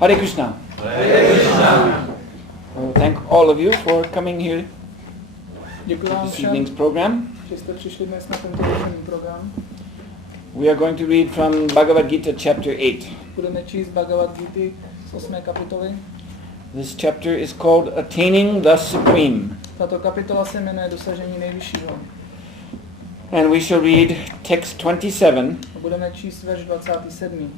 Hare Krishna. Hare Krishna. Thank all of you for coming here Děkuji to vám this všem, evening's program. že jste přišli dnes na tento večerní program. We are going to read from Bhagavad Gita chapter 8. Budeme číst Bhagavad Gita z 8. kapitoly. This chapter is called Attaining the Supreme. Tato kapitola se jmenuje Dosažení nejvyššího. And we shall read text 27, A budeme číst verš 27.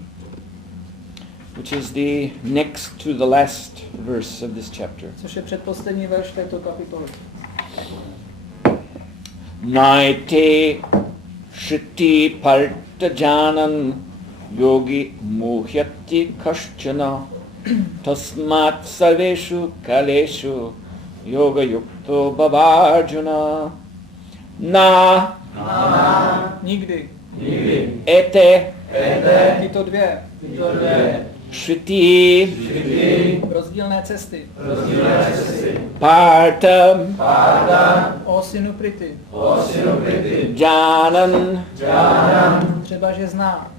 which is the next to the last verse of this chapter. Což je předposlední verš této kapitoly. Naite shruti parta janan yogi muhyati kashchana tasmat sarveshu kaleshu yoga yukto bhavarjuna na Nikdy. ete Tyto dvě shruti rozdílné cesty. parta O synu Prity. janan Třeba, že zná.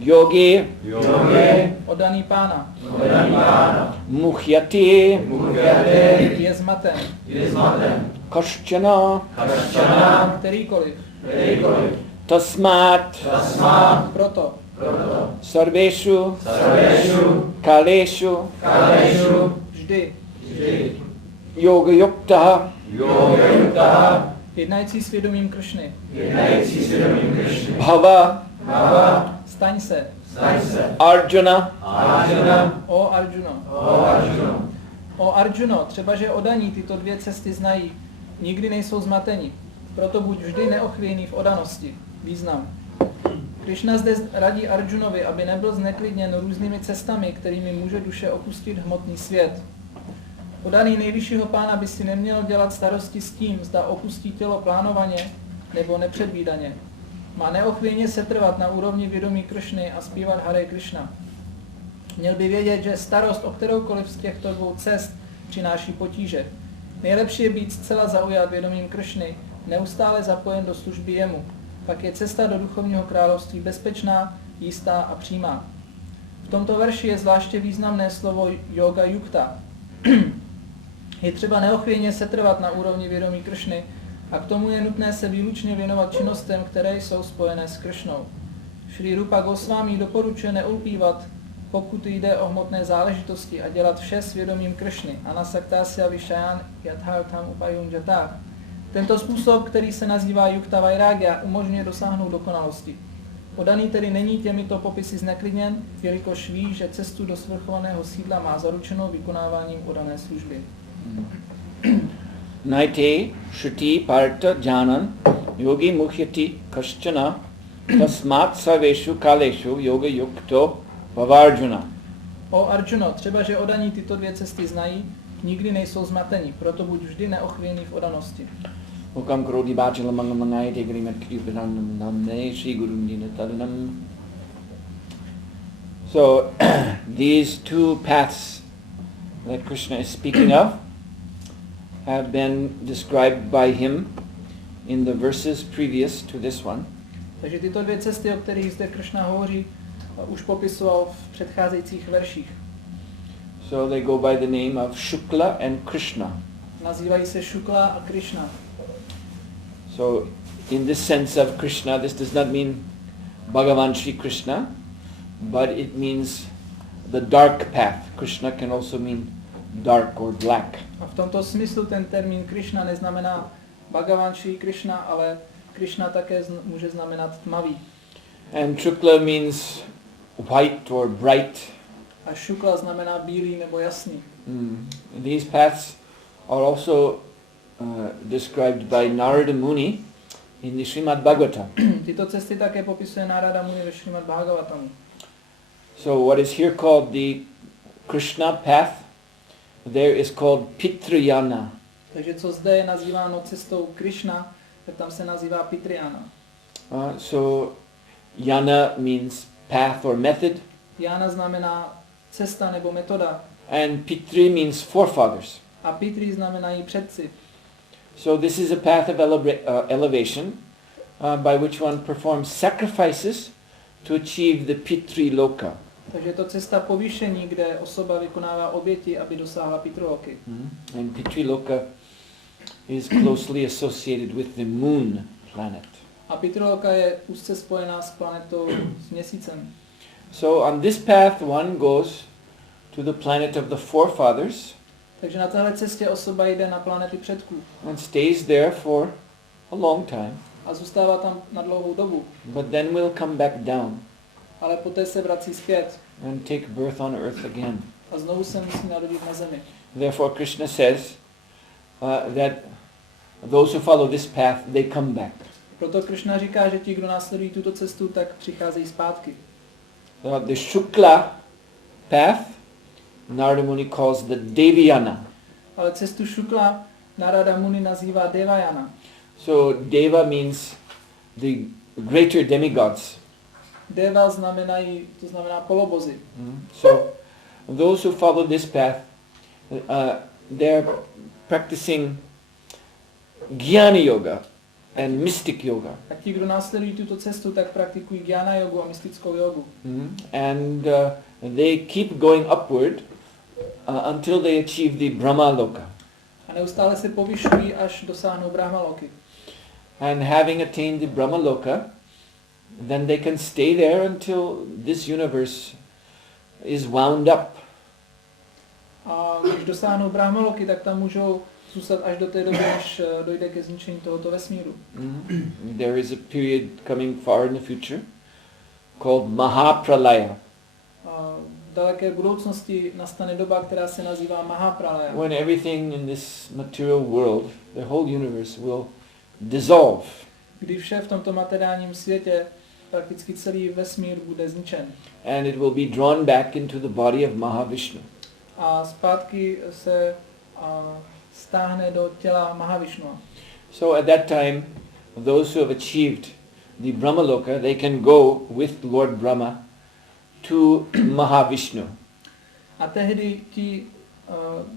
yogi Oddaný pána. muhyati Je zmaten. kashchana Kterýkoliv. tasmat Proto. sarveshu kaleshu Vždy. yoga yukta Jednající s vědomím Kršny. bhava Staň se. Arjuna O Arjuno. O Arjuno, třeba že oddaní tyto dvě cesty znají, nikdy nejsou zmateni. Proto buď vždy neochvějný v oddanosti. Význam. Krishna zde radí Arjunovi, aby nebyl zneklidněn různými cestami, kterými může duše opustit hmotný svět. Oddaný nejvyššího pána by si neměl dělat starosti s tím, zda opustí tělo plánovaně nebo nepředvídaně. Má neochvějně setrvat na úrovni vědomí Kršny a zpívat Hare Krishna. Měl by vědět, že starost o kteroukoliv z těchto dvou cest přináší potíže. Nejlepší je být zcela zaujat vědomím Kršny, neustále zapojen do služby jemu. Pak je cesta do duchovního království bezpečná, jistá a přímá. V tomto verši je zvláště významné slovo yoga yukta. Je třeba neochvějně setrvat na úrovni vědomí Kršny a k tomu je nutné se výlučně věnovat činnostem, které jsou spojené s Kršnou. Šri Rupa Goswami doporučuje neulpívat, pokud jde o hmotné záležitosti a dělat vše s vědomím Kršny. Anasaktasya vishayan yathartham upayunjatah. Tento způsob, který se nazývá yukta vairagya, umožňuje dosáhnout dokonalosti. Oddaný tedy není těmito popisy zneklidněn, jelikož ví, že cestu do svrchovaného sídla má zaručenou vykonáváním oddané služby. naite shruti parta janan yogi muhyati kashchana tasmat sarveshu kaleshu yoga yukto bhavarjuna. O Arjuno, třeba že oddaní tyto dvě cesty znají, nikdy nejsou zmateni, proto buď vždy neochvějný v oddanosti. Okam krodi bachala mangamangayate grimat kripanam namne Shri Gurum Dinatadanam. So, these two paths that Krishna is speaking of have been described by him in the verses previous to this one. Takže tyto dvě cesty, o kterých zde Krishna hovoří, už popisoval v předcházejících verších. So they go by the name of Shukla and Krishna. Nazývají se Shukla a Krishna. So in this sense of Krishna, this does not mean Bhagavan Shri Krishna, but it means the dark path. Krishna can also mean dark or black. A v tomto smyslu ten termín Krishna neznamená Bhagavan Shri Krishna, ale Krishna také může znamenat tmavý. And Shukla means white or bright. A Shukla znamená bílý nebo jasný. These paths are also described by Narada Muni in the Srimad Bhagavatam. Tyto cesty také popisuje Narada Muni ve Srimad Bhagavatamu. So what is here called the Krishna path, there is called Pitrayana. Takže co zde je nazýváno cestou Krishna, tak tam se nazývá Pitrayana. So Yana means path or method. Jana znamená cesta nebo metoda. And Pitri means forefathers. A Pitri znamenají předci. So this is a path of elevation by which one performs sacrifices to achieve the Pitri Loka. Takže je to cesta povýšení, kde osoba vykonává oběti, aby dosáhla Pitraloky. And Pitriloka is closely associated with the moon planet. A Pitraloka je úzce spojená s planetou, s měsícem. So on this path one goes to the planet of the forefathers. Takže na téhle cestě osoba jde na planety předků. And stays there for a long time. A zůstává tam na dlouhou dobu. But then will come back down Ale poté se vrací zpět. and take birth on earth again. A znovu se musí narodit na zemi. Therefore Krishna says that those who follow this path, they come back. Proto Krishna říká, že ti, kdo následují tuto cestu, tak přicházejí zpátky. The Shukla path, Narada Muni calls the Devyana. Ale cestu Šukla Narada Muni nazývá Devayana. So Deva means the greater demigods. Deva to znamená polobozy. So those who follow this path, they're practicing Jnana Yoga and mystic yoga. A ti, kdo následují tuto cestu, tak praktikují Jnana jogu a mystickou jogu. And they keep going upward until they achieve the Brahma Loka. A neustále se povyšují, až dosáhnou Brahmaloky. And having attained the Brahma Loka, then they can stay there until this universe is wound up. A když dosáhnou Brahmaloky, tak tam můžou zůstat až do té doby, až dojde ke zničení tohoto vesmíru. There is a period coming far in the future called Mahapralaya. V daleké budoucnosti nastane doba, která se nazývá Mahapralaya. When everything in this material world, the whole universe will dissolve. Kdy vše v tomto materiálním světě, prakticky celý vesmír bude zničen. And it will be drawn back into the body of Mahavishnu. A zpátky se stáhne do těla Mahavishnua. So at that time, those who have achieved the Brahmaloka, they can go with Lord Brahma to Mahavishnu. A tehdy ti,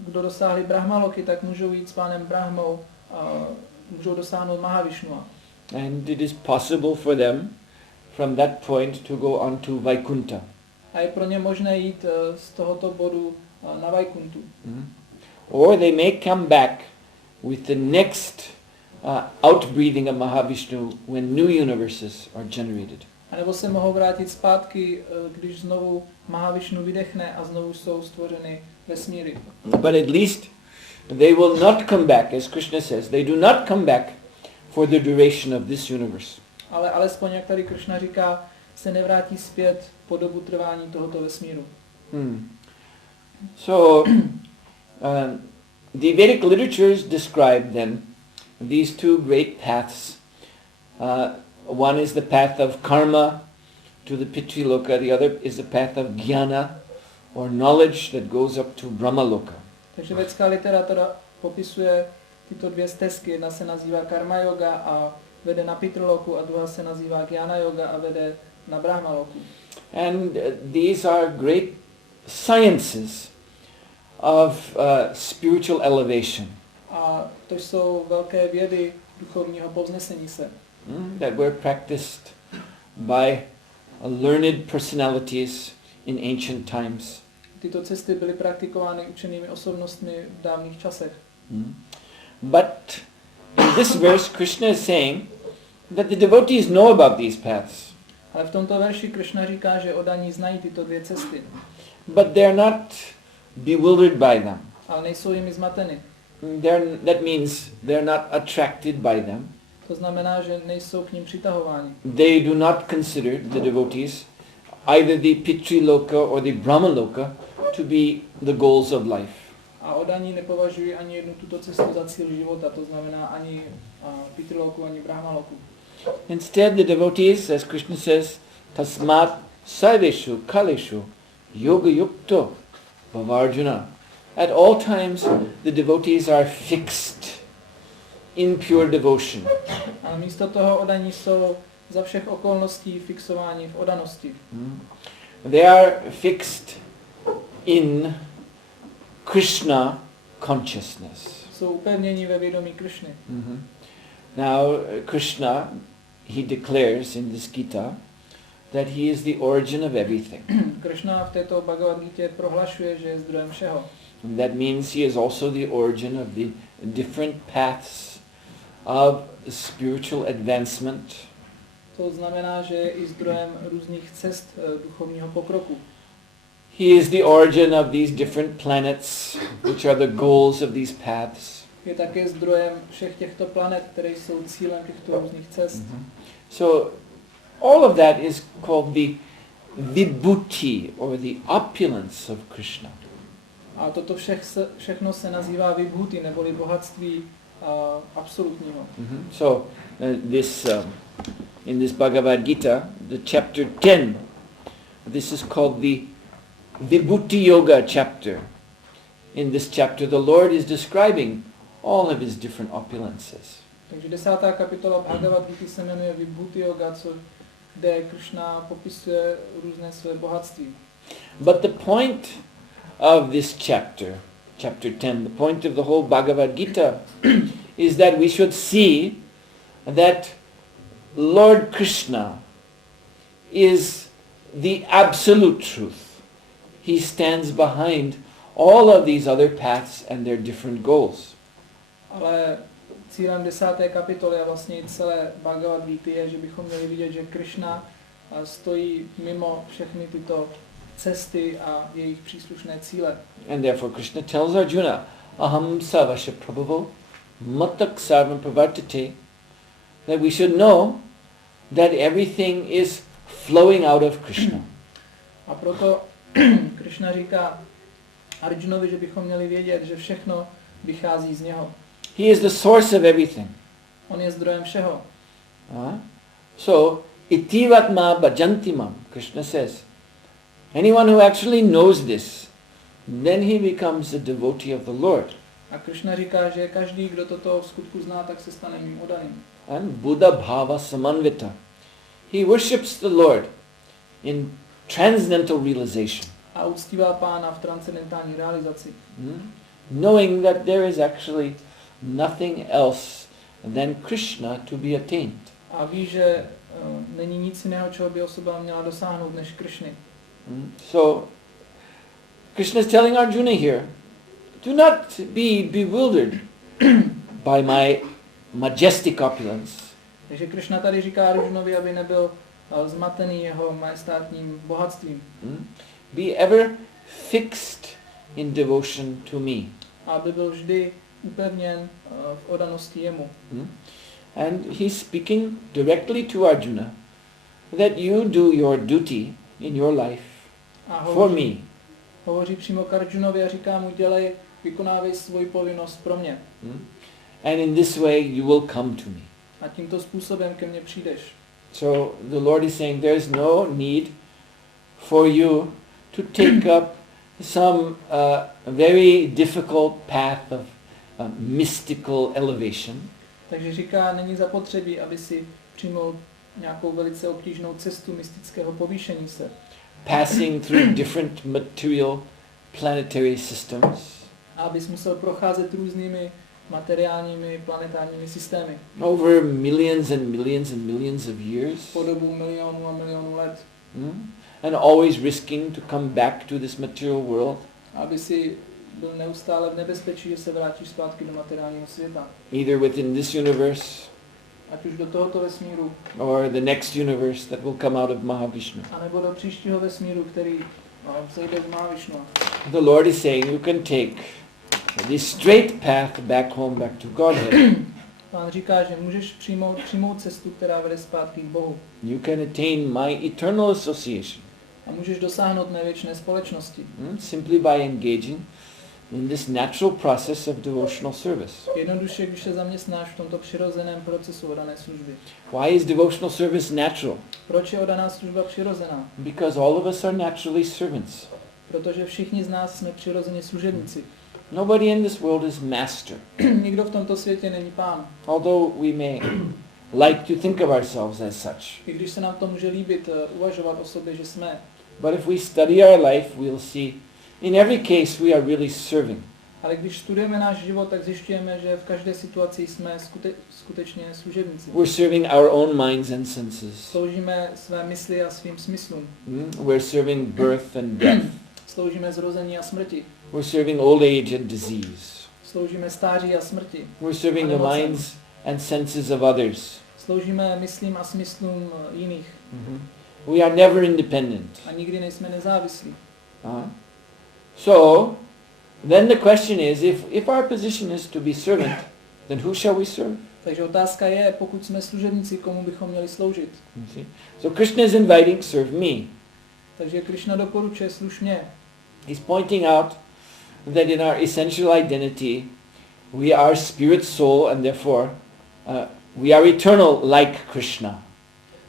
kdo dosáhli Brahmaloky, tak můžou jít s pánem Brahmou, můžou dosáhnout Mahavishnua. And it is possible for them from that point to go on to Vaikuntha. A je pro ně možné jít z tohoto bodu na Vaikuntu. Or they may come back with the next outbreathing of Mahavishnu when new universes are generated. A nebo se mohou vrátit zpátky, když znovu Mahavishnu vydechne a znovu jsou stvořeny vesmíry. But at least they will not come back, as Krishna says, they do not come back for the duration of this universe. Ale alespoň, jak tady Krishna říká, se nevrátí zpět po dobu trvání tohoto vesmíru. So, the Vedic literatures describe then these two great paths. One is the path of karma to the Pitriloka, the other is the path of jnana, or knowledge that goes up to Brahmaloka. Takže vědecká literatura popisuje tyto dvě stezky. Jedna se nazývá karma yoga a vede na Pitriloku a druhá se nazývá jnana yoga a vede na Brahmaloku. And these are great sciences of spiritual elevation. A to jsou velké vědy duchovního povznesení se. That were practiced by learned personalities in ancient times. Tyto cesty byly praktikovány učenými osobnostmi v dávných časech. But in this verse Krishna is saying that the devotees know about these paths. Ale v tomto verši Krishna říká, že oddaní znají tyto dvě cesty. But they're not bewildered by them. Ale nejsou jimi zmateny. That means they're not attracted by them. To znamená, že nejsou k nim přitahováni. They do not consider, the devotees, either the Pitriloka or the Brahmaloka to be the goals of life. A oddaní nepovažují ani jednu tuto cestu za cíl života, to znamená ani Pitriloku, ani Brahmaloku. Instead, the devotees, as Krishna says, tasmat sarveshu kaleshu yoga yukto bhavarjuna. At all times, the devotees are fixed in pure devotion. A místo toho oddaní jsou za všech okolností fixováni v oddanosti. They are fixed in Krishna consciousness. Jsou upevněni ve vědomí Krishny. Now, Krishna, he declares in this Gita that he is the origin of everything. Krishna v této Bhagavad Gita prohlašuje, že je zdrojem všeho. And that means he is also the origin of the different paths of spiritual advancement. To znamená, že je i zdrojem různých cest duchovního pokroku. He is the origin of these different planets, which are the goals of these paths. Je také zdrojem všech těchto planet, které jsou cílem těchto různých cest. So all of that is called the vibhuti, or the opulence of Krishna. A toto všechno se nazývá vibhuti, neboli bohatství absolutního. So in this Bhagavad Gita, the chapter 10, this is called the Vibhuti Yoga chapter. In this chapter, the Lord is describing all of his different opulences. Takže 10. kapitola Bhagavad Gita se jmenuje Vibhuti Yoga, kde Krishna popisuje různé své bohatství. But the point of this chapter, chapter 10, the point of the whole Bhagavad Gita is that we should see that Lord Krishna is the absolute truth. He stands behind all of these other paths and their different goals. Ale cílem 10. kapitoly a vlastně i celé Bhagavad Gita je, že bychom měli vidět, že Krishna stojí mimo všechny tyto cesty a jejich příslušné cíle. And therefore Krishna tells Arjuna, aham savasya prabhavo matak sarvam pravartate, that we should know that everything is flowing out of Krishna. A proto Krishna říká Arjunovi, že bychom měli vědět, že všechno vychází z něho. He is the source of everything. On je zdrojem všeho. So, itivatma bhajantimam, Krishna says, anyone who actually knows this, then he becomes a devotee of the Lord. A Krishna říká, že každý, kdo toto v skutku zná, tak se stane mým oddaným. And Buddha bhava samanvita. He worships the Lord in transcendental realization. A uctívá Pána v transcendentální realizaci. Knowing that there is actually nothing else than Krishna to be attained. A ví, že není nic jiného, čeho by osoba měla dosáhnout než Krishny. So, Krishna is telling Arjuna here, do not be bewildered by my majestic opulence. Takže Krishna tady říká Arjunovi, aby nebyl zmatený jeho majestátním bohatstvím. Be ever fixed in devotion to me. A aby byl vždy upevněn v oddanosti jemu. And he's speaking directly to Arjuna that you do your duty in your life for me. Hovoří přímo k Arjunovi a říká mu, vykonávej svoji povinnost pro mě. And in this way you will come to me. A tímto způsobem ke mně přijdeš. So the Lord is saying there is no need for you to take up some very difficult path of mystical elevation. Takže říká, není zapotřebí, aby si přijmul nějakou velice obtížnou cestu mystického povýšení se. Passing through different material planetary systems. A abys musel procházet různými materiálními planetárními systémy. Over millions and millions and millions of years. Po dobu milionů a milionů let. And always risking to come back to this material world. Aby si byl neustále v nebezpečí, že se vrátíš zpátky do materiálního světa. Either within this universe, ať už do tohoto vesmíru, or the next universe that will come out of Mahavishnu. A nebo do příštího vesmíru, který vzejde z Mahavišnu. The Lord is saying you can take the straight path back home, back to Godhead. Pán říká, že můžeš přijmout cestu, která vede zpátky k Bohu. You can attain my eternal association. A můžeš dosáhnout mé věčné společnosti. Simply by engaging in this natural process of devotional service. Jednoduše, když se zaměstnáš v tomto přirozeném procesu oddané služby. Why is devotional service natural? Proč je oddaná služba přirozená? Because all of us are naturally servants. Protože všichni z nás jsme přirozeně služebníci. Nobody in this world is master. Nikdo v tomto světě není pán. Although we may like to think of ourselves as such. I když se nám to může líbit uvažovat o sobě, že jsme. But if we study our life, we'll see in every case we are really serving Ale když studujeme náš život, tak zjišťujeme, že v každé situaci jsme skutečně služebníci. We're serving our own minds and senses. Sloužíme své mysli a svým smyslům. We're serving birth and death. Sloužíme zrození a smrti. We're serving old age and disease. Sloužíme stáří a smrti. We're serving the minds and senses of others. Sloužíme myslím a smyslům jiných. We are never independent. A nikdy nejsme nezávislí. So, then the question is, if our position is to be servant, then who shall we serve? Takže otázka je, pokud jsme služebníci, komu bychom měli sloužit. So Krishna is inviting, serve me. Takže Krishna doporučuje, služ mě. He's pointing out that in our essential identity, we are spirit, soul, and therefore we are eternal like Krishna.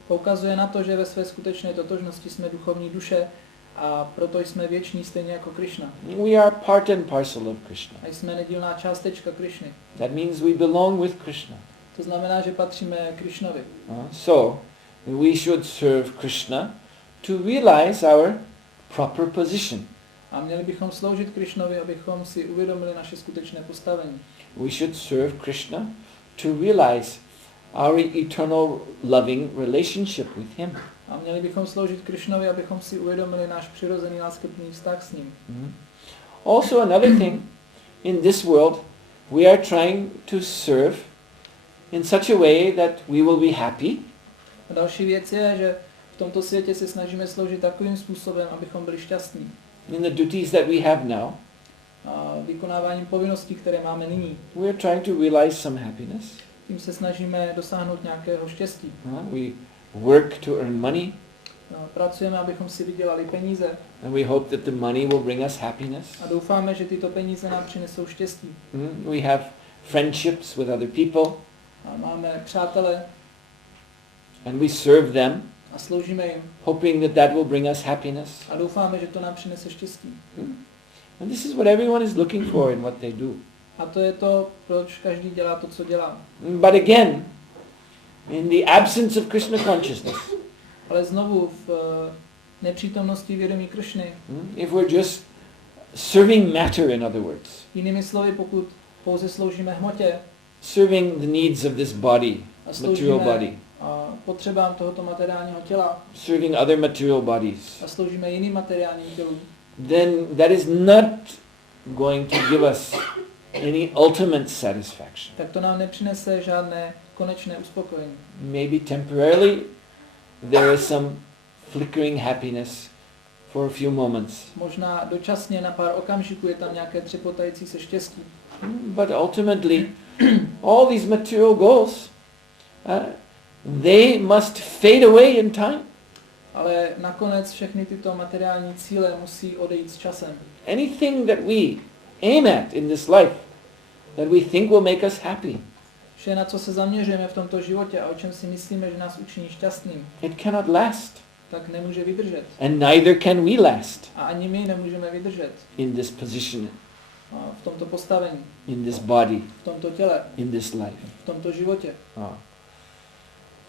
Poukazuje na to, že ve své skutečné totožnosti jsme duchovní duše a proto jsme věční stejně jako Krishna. We are part and parcel of Krishna. A jsme nedílná částečka Krishny. That means we belong with Krishna. To znamená, že patříme Krishnovi. So, we should serve Krishna to realize our proper position. A měli bychom sloužit Krishnovi, abychom si uvědomili naše skutečné postavení. We should serve Krishna to realize our eternal loving relationship with him. A měli bychom sloužit Krishnovi, abychom si uvědomili náš přirozený láskyplný vztah s ním. Also another thing, in this world we are trying to serve in such a way that we will be happy. A další věc je, že v tomto světě se snažíme sloužit takovým způsobem, abychom byli šťastní. In the duties that we have now, A vykonáváním povinností, které máme nyní, we are trying to realize some happiness. tím se snažíme dosáhnout nějakého štěstí. We work to earn money, Pracujeme, abychom si vydělali peníze and we hope that the money will bring us happiness. a doufáme, že tyto peníze nám přinesou štěstí. We have friendships with other people, A máme přátele and we serve them, a sloužíme jim hoping that that will bring us happiness. a doufáme, že to nám přinese štěstí. And this is what everyone is looking for in what they do. A to je to, proč každý dělá to, co dělá. But again, in the absence of Krishna consciousness, Ale znovu v nepřítomnosti vědomí Krishny, if we're just serving matter, in other words, jinými slovy, pokud pouze sloužíme hmotě serving the needs of this body, a material body, sloužíme potřebám tohoto materiálního těla serving other material bodies, a sloužíme jiným materiálním tělům, then that is not going to give us any ultimate satisfaction. tak to nám nepřinese žádné konečné uspokojení. Maybe temporarily there is some flickering happiness for a few moments. Možná dočasně na pár okamžiků je tam nějaké třepotající se štěstí. But ultimately, all these material goals, they must fade away in time. Ale nakonec všechny tyto materiální cíle musí odejít s časem. Anything that we aim at in this life, that we think will make us happy, Vše, na co se zaměřujeme v tomto životě a o čem si myslíme, že nás učiní šťastným, it cannot last. tak nemůže vydržet. And neither can we last A ani my nemůžeme vydržet in this position, v tomto postavení, in this body, v tomto těle, in this life. v tomto životě.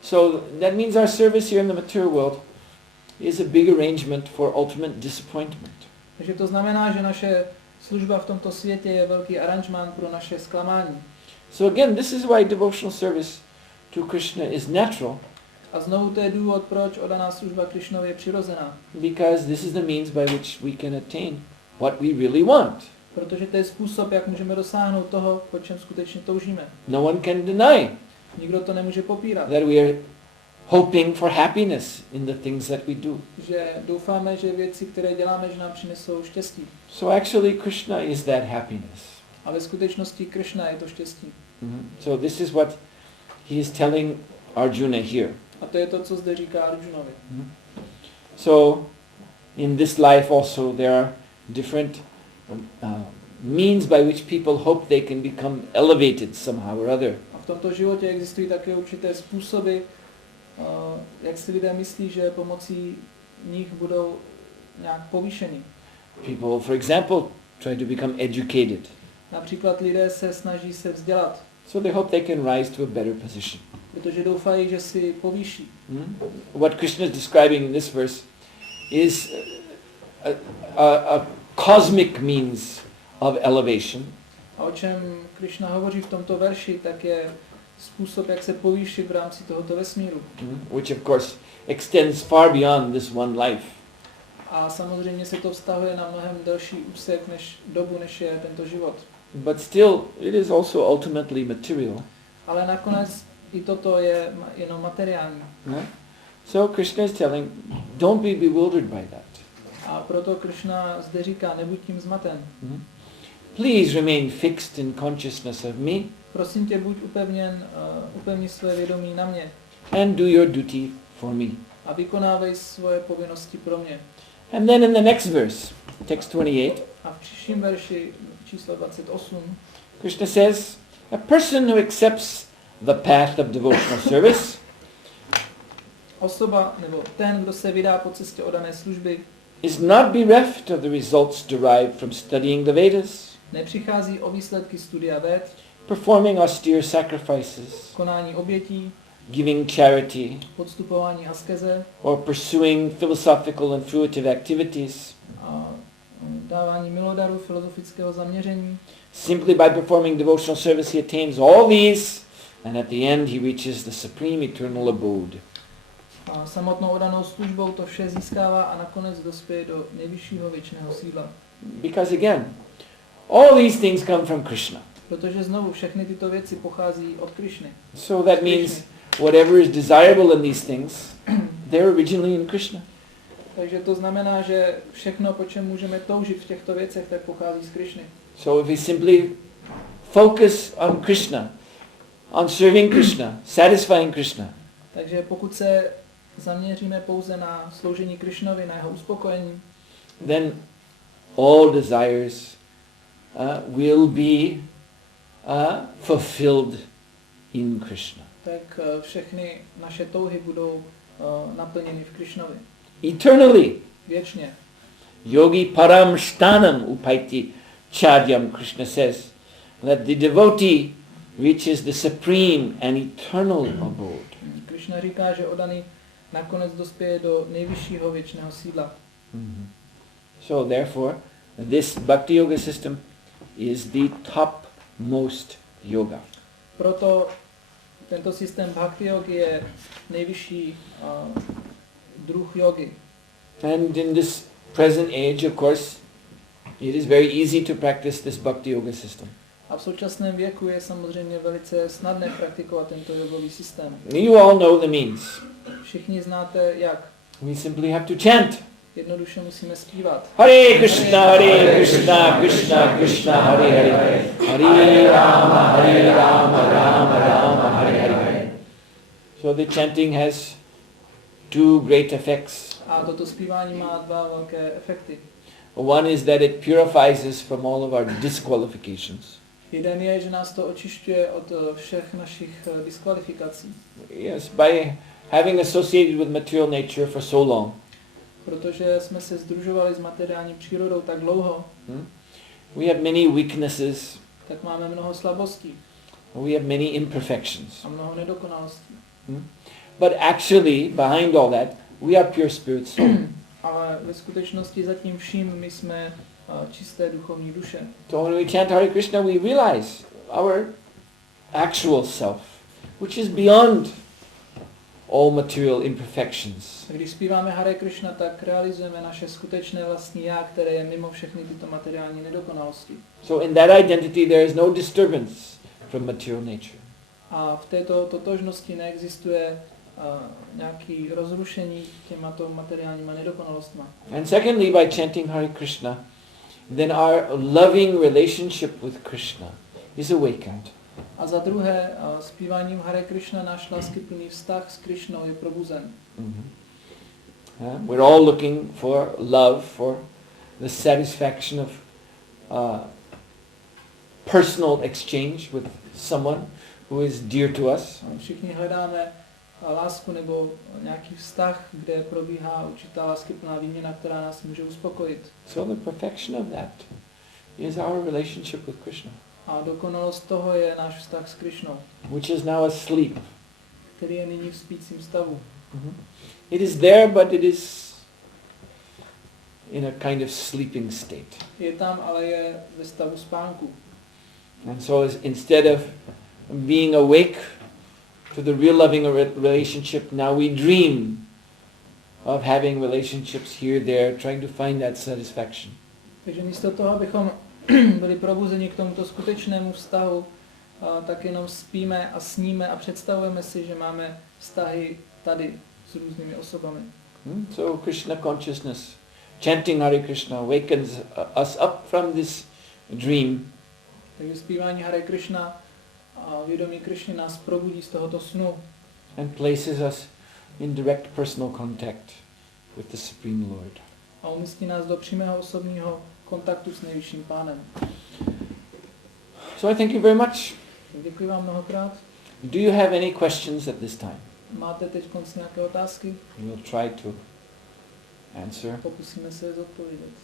So that means our service here in the material world is a big arrangement for ultimate disappointment. Takže to znamená, že naše služba v tomto světě je velký aranžmán pro naše zklamání. So again, this is why devotional service to Krishna is natural, A znovu to je důvod, proč oddaná služba Krishnovi je přirozená. because this is the means by which we can attain what we really want. Protože to je způsob, jak můžeme dosáhnout toho, po čem skutečně toužíme. No one can deny Nikdo to nemůže popírat. that we are hoping for happiness in the things that we do. Že doufáme, že věci, které děláme, že nám přinesou štěstí. So actually Krishna is that happiness. A ve skutečnosti Krishna je to štěstí. So this is what he is telling Arjuna here. A to je to, co zde říká Arjunovi. So in this life also there are different means by which people hope they can become elevated somehow or other. A v tomto životě existují také určité způsoby, jak si lidé myslí, že pomocí nich budou nějak povýšení. People, for example, try to become educated. Například lidé se snaží se vzdělat, So they hope they can rise to a better position. protože doufají, že si povýší. What Krishna is describing in this verse is a cosmic means of elevation. A o čem Krishna hovoří v tomto verši, tak je způsob, jak se povýšit v rámci tohoto vesmíru. Which of course extends far beyond this one life. A samozřejmě se to vztahuje na mnohem delší úsek než je tento život. But still, it is also ultimately material. Ale nakonec i toto je jenom materiální. So Krishna is telling, don't be bewildered by that. A proto Krishna zde říká, nebuď tím zmaten. Please remain fixed in consciousness of me. Prosím tě, buď upevni své vědomí na mě. And do your duty for me. A vykonávej svoje povinnosti pro mě. And then in the next verse, text 28, a v příštím verši číslo 28, Krishna says, a person who accepts the path of devotional service osoba nebo ten, kdo se vydá po cestě oddané služby, is not bereft of the results derived from studying the Vedas, nepřichází o výsledky studia Ved, performing austere sacrifices, konání obětí, giving charity, podstupování askeze or pursuing philosophical and fruitive activities, a dávání milodaru, filozofického zaměření. Simply by performing devotional service he attains all these, and at the end he reaches the supreme eternal abode. A samotnou oddanou službou to vše získává a nakonec dospěje do nejvyššího věčného sídla. Because again, all these things come from Krishna. Protože znovu všechny tyto věci pochází od Krishny. So that means whatever is desirable in these things, they're originally in Krishna. Takže to znamená, že všechno, po čem můžeme toužit v těchto věcech, tak pochází z Krishny. So if we simply focus on Krishna, on serving Krishna, satisfying Krishna, takže pokud se zaměříme pouze na sloužení Krishnovi, na jeho uspokojení, then all desires will be fulfilled in Krishna. tak všechny naše touhy budou naplněny v Krishnovi. Eternally. Věčně. Yogi param shtanam upaiti chadyam, Krishna says, that the devotee reaches the supreme and eternal abode. Krishna říká, že oddaný nakonec dospěje do nejvyššího věčného sídla. So therefore, this bhakti yoga system is the topmost yoga. Proto tento systém bhakti yogi je nejvyšší druh yogy. And in this present age, of course, it is very easy to practice this bhakti yoga system. A v současném věku je samozřejmě velice snadné praktikovat tento jogový systém. You all know the means. Všichni znáte jak. We simply have to chant. Jednoduše musíme zpívat. Hare Krishna, Krishna Krishna, Hare Hare. Hare Rama, Rama Rama, Hare Hare. So the chanting has two great effects. A toto zpívání má dva velké efekty. One is that it purifies us from all of our disqualifications. Jeden je, že nás to očišťuje od všech našich diskvalifikací. Yes, by having associated with material nature for so long. Protože jsme se sdružovali s materiální přírodou tak dlouho. We have many weaknesses. Tak máme mnoho slabostí. We have many imperfections. A mnoho nedokonalostí. But actually, behind all that, we are pure spirit soul. Ale ve skutečnosti zatím vším my jsme čisté duchovní duše. So when we chant Hare Krishna, we realize our actual self, which is beyond all material imperfections. Když zpíváme Hare Krishna, tak realizujeme naše skutečné vlastní já, které je mimo všechny tyto materiální nedokonalosti. So in that identity there is no disturbance from material nature. A v této totožnosti neexistuje nějaký rozrušení těmato materiálníma nedokonalostma. And secondly, by chanting Hare Krishna, then our loving relationship with Krishna is awakened. A za druhé, zpíváním Hare Krishna náš láskyplný vztah s Krishnou je probuzen. We're all looking for love, for the satisfaction of personal exchange with someone who is dear to us. Všichni hledáme lásku nebo nějaký vztah, kde probíhá určitá láskyplná výměna, která nás může uspokojit. So the perfection of that is our relationship with Krishna. A dokonalost toho je náš vztah s Krishnou, which is now asleep. který je nyní v spícím stavu. It is there, but it in a kind of sleeping state. Je tam, ale je ve stavu spánku. And so instead of being awake to the real loving relationship, now we dream of having relationships here, there, trying to find that satisfaction. Takže místo toho, abychom byli probuzeni k tomuto skutečnému vztahu, tak jenom spíme a sníme a představujeme si, že máme vztahy tady s různými osobami. So Krishna consciousness, chanting Hare Krishna, wakens us up from this dream. Takže zpívání Hare Krishna a vědomí Krishny nás probudí z tohoto snu. And places us in direct personal contact with the Supreme Lord. A umístí nás do přímého osobního kontaktu s nejvyšším pánem. So I thank you very much. Děkuji vám mnohokrát. Do you have any questions at this time? Máte teď konc nějaké otázky? We'll try to answer. Pokusíme se je zodpovědět.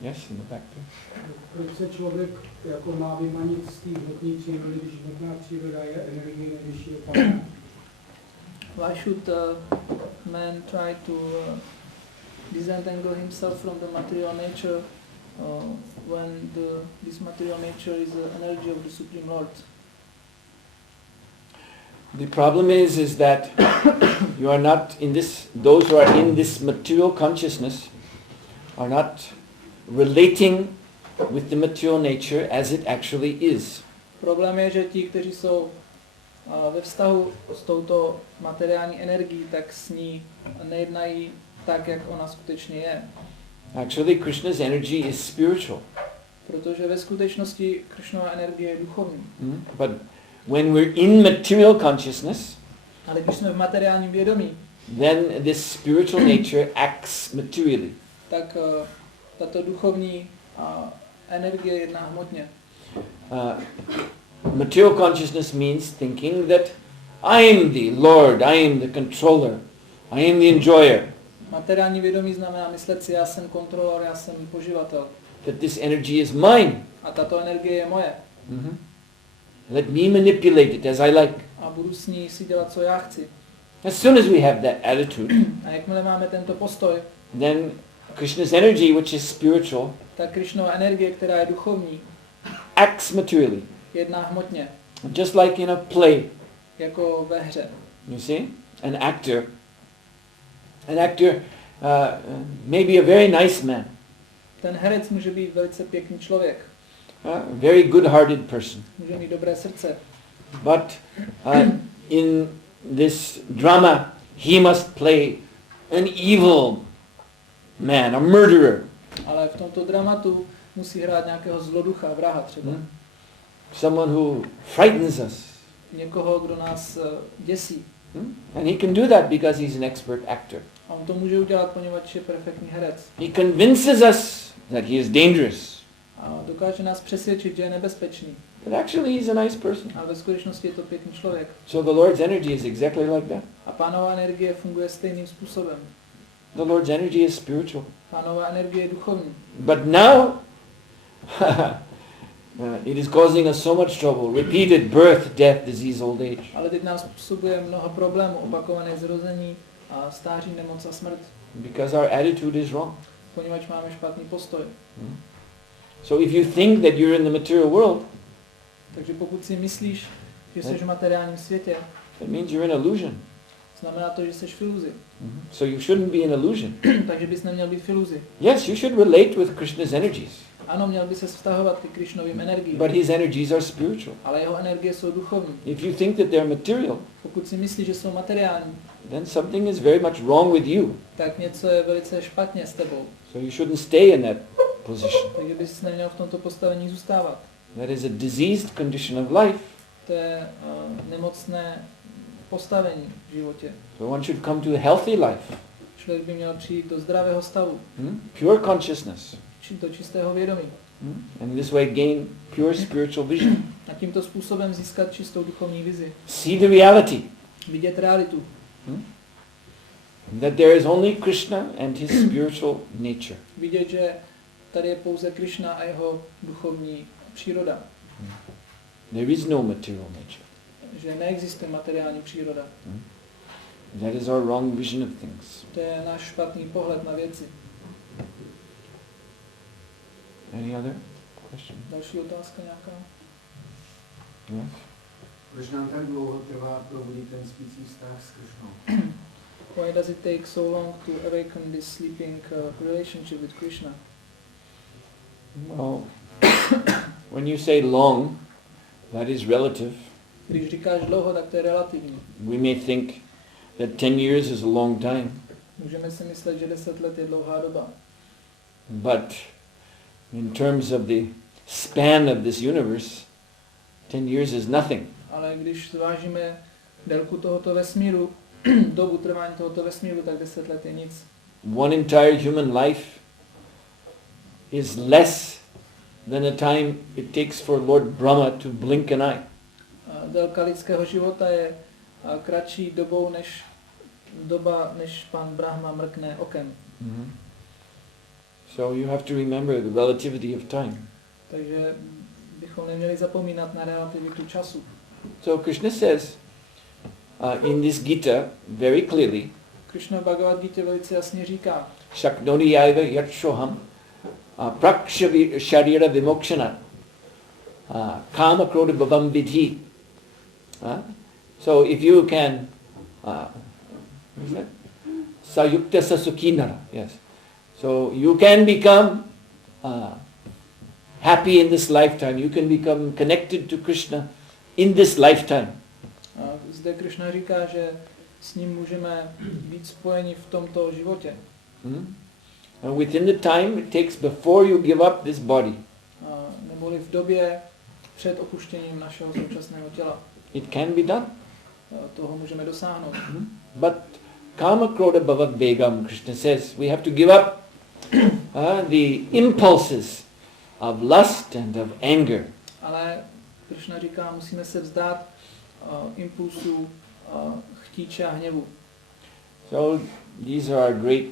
Yes, in the back there. Proč se člověk jako má vymanit z té hmotné přírody, když hmotná příroda je energie nejvyššího pána? Why should man try to disentangle himself from the material nature when this material nature is the energy of the Supreme Lord? The problem is that you are not in this, those who are in this material consciousness are not relating with the material nature as it actually is. Problém je, že ti, kteří jsou ve vztahu s touto materiální energií, tak s ní nejednají tak, jak ona skutečně je. Actually, Krishna's energy is spiritual. Protože ve skutečnosti Krishnova energie je duchovní. But when we're in material consciousness, ale když jsme v materiálním vědomí, then this spiritual nature acts materially. Tak tato duchovní energie jedná hmotně. Material consciousness means thinking that I am the Lord, I am the controller, I am the enjoyer. Materiální vědomí znamená myslet si, já jsem kontrolor, já jsem poživatel. That this energy is mine. A tato energie je moje. Let me manipulate it as I like. A budu s ní si dělat, co já chci. As soon as we have that attitude, a jakmile máme tento postoj, then Krishna's energy, which is spiritual, tak Krishnova energie, která je duchovní, acts materially. Jedná hmotně. Just like in a play. Jako ve hře. You see? An actor may be a very nice man. Ten herec může být velice pěkný člověk. A very good-hearted person. Může mít dobré srdce. But in this drama, he must play an evil man, a murderer. Ale v tomto dramatu musí hrát nějakého zloducha, vraha třeba. Someone who frightens us. Někoho, kdo nás děsí. And he can do that because he's an expert actor. A on to může udělat, poněvadž je perfektní herec. He convinces us that he is dangerous. A dokáže nás přesvědčit, že je nebezpečný. But actually he's a nice person. Ale ve skutečnosti je to pěkný člověk. So the Lord's energy is exactly like that. A Pánova energie funguje stejným způsobem. The Lord's energy is spiritual. Pánova energie je duchovní. But now it is causing us so much trouble. Repeated birth, death, disease, old age. Ale teď nám způsobuje mnoho problémů, opakované zrození a stáří, nemoc a smrt. Because our attitude is wrong. Poněvadž máme špatný postoj. So if you think that you're in the material world, takže pokud si myslíš, že jsi v materiálním světě, that means you're in illusion. Znamená to, že jsi v iluzi. So you shouldn't be in illusion. Takže bys neměl být v iluzi. Yes, you should relate with Krishna's energies. Ano, měl by se vztahovat k Krishnovým energiím. But his energies are spiritual. Ale jeho energie jsou duchovní. If you think that they're material, pokud si myslíš, že jsou materiální, then something is very much wrong with you. Tak něco je velice špatně s tebou. So you shouldn't stay in that position. Takže bys neměl v tomto postavení zůstávat. That is a diseased condition of life. To je nemocné postavení v životě. So one should come to a healthy life. Člověk by měl přijít do zdravého stavu. Pure consciousness. Do čistého vědomí. And this way gain pure spiritual vision. A tímto způsobem získat čistou duchovní vizi. See the reality. Vidět realitu. That there is only Krishna and his spiritual nature. Vidět, že tady je pouze Krishna a jeho duchovní příroda. There is no material nature. Že neexistuje materiální příroda. That is our wrong vision of things. To je náš špatný pohled na věci. Any other question? Další otázka nějaká? Yes? Proč nám tak dlouho trvá probudit ten spící vztah s Krishnou? Why does it take so long to awaken this sleeping relationship with Krishna? Well, when you say long, that is relative. Když říkáš dlouho, tak to je relativní. We may think that 10 years is a long time, Můžeme si myslet, že 10 let je dlouhá doba. but in terms of the span of this universe, 10 years is nothing. Ale když zvážíme délku tohoto vesmíru, dobu trvání tohoto vesmíru, tak 10 let je nic. One entire human life is less than the time it takes for Lord Brahma to blink an eye. Délka lidského života je kratší dobou než pan Brahma mrkne okem. Mm-hmm. So you have to remember the relativity of time. Takže bychom neměli zapomínat na relativitu času. So Krishna says in this Gita very clearly, Krishna v Bhagavad Gita velice jasně říká, Shaknoni yaiva yatshoham prakshavi sharira vimokshana kama krodha bhavam vidhi. So if you can sayukta sasukhinara, yes. So you can become happy in this lifetime. You can become connected to Krishna in this lifetime. Zde Krishna říká, že s ním můžeme být spojeni v tomto životě. And within the time it takes before you give up this body. Neboli v době před opuštěním našeho současného těla. It can be done. Toho můžeme dosáhnout. But kama krodha bhava begam, Krishna says, we have to give up the impulses of lust and of anger. Ale Krishna říká, musíme se vzdát impulsů chtíče a hněvu. So these are great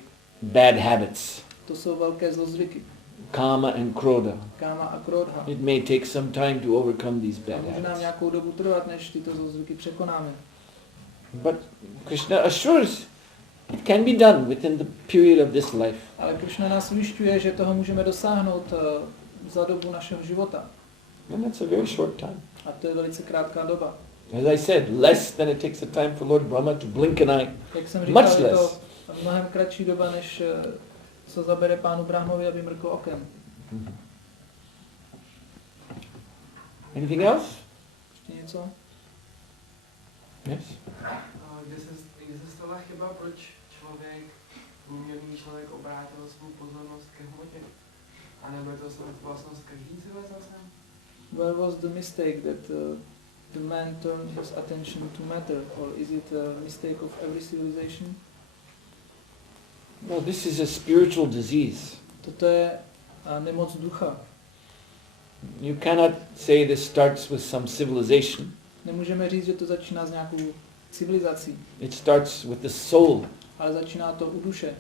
bad habits. To jsou velké zlozvyky. Kama and krodha. Káma a krodha. It may take some time to overcome these bad Může nám habits. nějakou dobu trvat, než tyto zlozvyky překonáme. But Krishna assures it can be done within the period of this life. Ale Krishna nás ujišťuje, že toho můžeme dosáhnout za dobu našeho života. And that's a very short time. A to je velice krátká doba. As I said, less than it takes the time for Lord Brahma to blink an eye. Jak jsem říkal, Much je to less. mnohem kratší doba, než co zabere pánu Brahmovi, aby mrkl okem. Anything else? Ještě něco? Yes? Kde se stala chyba, proč průměrný člověk obrátil svou pozornost ke hmotě? A nebo je to vlastnost každý civilizace? Where was the mistake that the man turned his attention to matter, or is it a mistake of every civilization? Well, this is a spiritual disease. Toto je nemoc ducha. You cannot say this starts with some civilization. Nemůžeme říct, že to začíná s nějakou civilizací, It starts with the soul. ale začíná to u duše.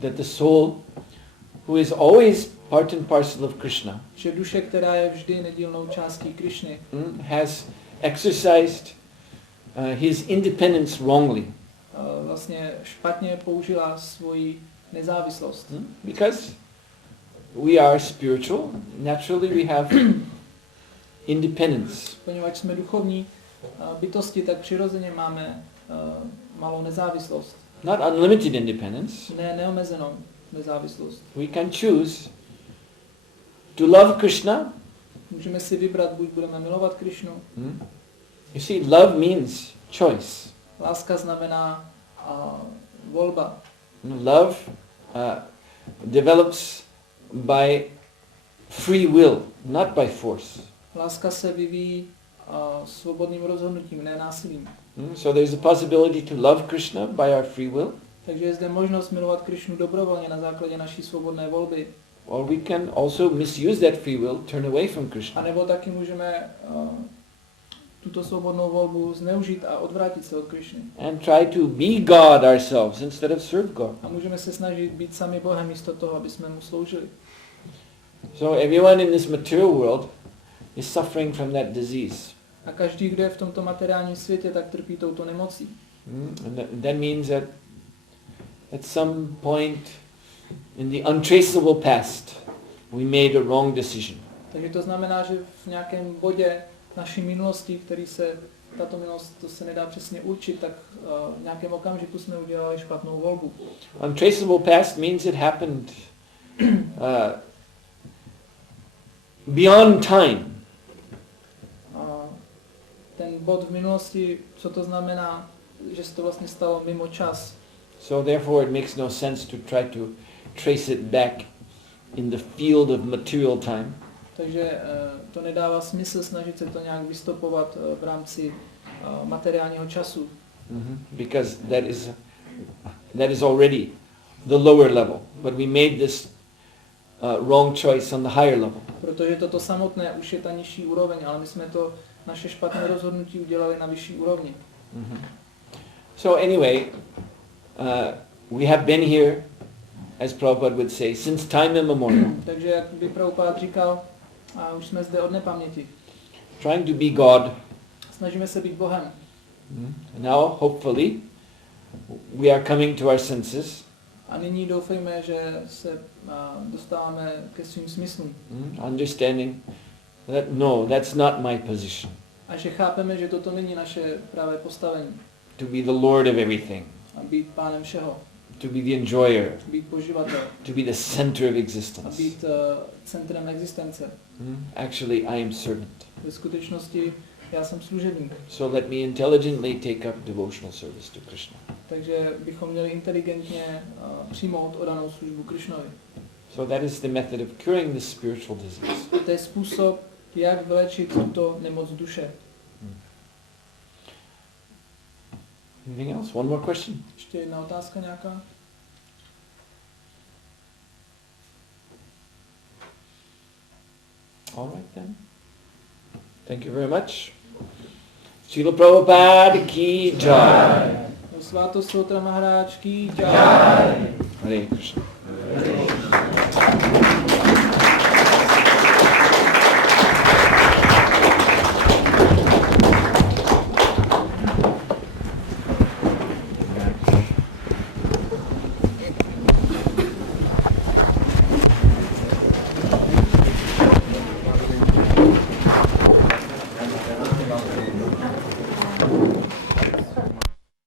That the soul, who is always part and parcel of Krishna, Že duše, která je vždy nedílnou částí Krishny, has exercised his independence wrongly. Vlastně špatně použila svoji nezávislost. Because we are spiritual, naturally we have independence. Poněvadž jsme duchovní bytosti, tak přirozeně máme malou nezávislost. Not unlimited independence. Ne neomezenou nezávislost. We can choose to love Krishna. Můžeme si vybrat, buď budeme milovat Krishnu. You see, love means choice. Láska znamená volba. Love develops by free will, not by force. Láska se vyvíjí svobodným rozhodnutím, ne násilím. So there's a possibility to love Krishna by our free will. Takže je zde možnost milovat Krishnu dobrovolně na základě naší svobodné volby. Or we can also misuse that free will, turn away from Krishna. A nebo taky můžeme tuto svobodnou volbu zneužít a odvrátit se od Krishny. And try to be God ourselves instead of serve God. A můžeme se snažit být sami Bohem místo toho, aby jsme mu sloužili. So everyone in this material world is suffering from that disease. A každý, kdo je v tomto materiálním světě, tak trpí touto nemocí. And that means that at some point in the untraceable past we made a wrong decision. Takže to znamená, že v nějakém bodě naší minulosti, který se, tato minulost, to se nedá přesně určit, tak v nějakém okamžiku jsme udělali špatnou volbu. Untraceable past means it happened beyond time. Ten bod v minulosti, co to znamená, že se to vlastně stalo mimo čas. So therefore it makes no sense to try to trace it back in the field of material time. Takže to nedává smysl snažit se to nějak vystopovat v rámci materiálního času. Because that is already the lower level. But we made this wrong choice on the higher level. Protože toto samotné už je ta nižší úroveň, ale my jsme to naše špatné rozhodnutí udělali na vyšší úrovni. So anyway, we have been here, as Prabhupada would say, since time immemorial. Takže jak by Prabhupada říkal, a už jsme zde od nepaměti. Trying to be God. Snažíme se být Bohem. Now, hopefully, we are coming to our senses. A nyní doufejme, že se dostáváme ke svým smyslům. Understanding that no, that's not my position. A že chápeme, že toto není naše pravé postavení. To be the Lord of everything. A být pánem všeho. To be the enjoyer. Být poživatel. To be the center of A existence. být centrem existence. Actually, I am servant. Ve skutečnosti já jsem služebník. So let me intelligently take up devotional service to Krishna. Takže bychom měli inteligentně přijmout oddanou službu Krishnovi. So that is the method of curing this spiritual disease. To je způsob, jak vylečit tuto nemoc duše. Anything else? One more question? Ještě jedna otázka nějaká? All right then. Thank you very much. Srila Prabhupada ki jai. Sváto Suhotra Maharaj ki jai. Hare Krishna.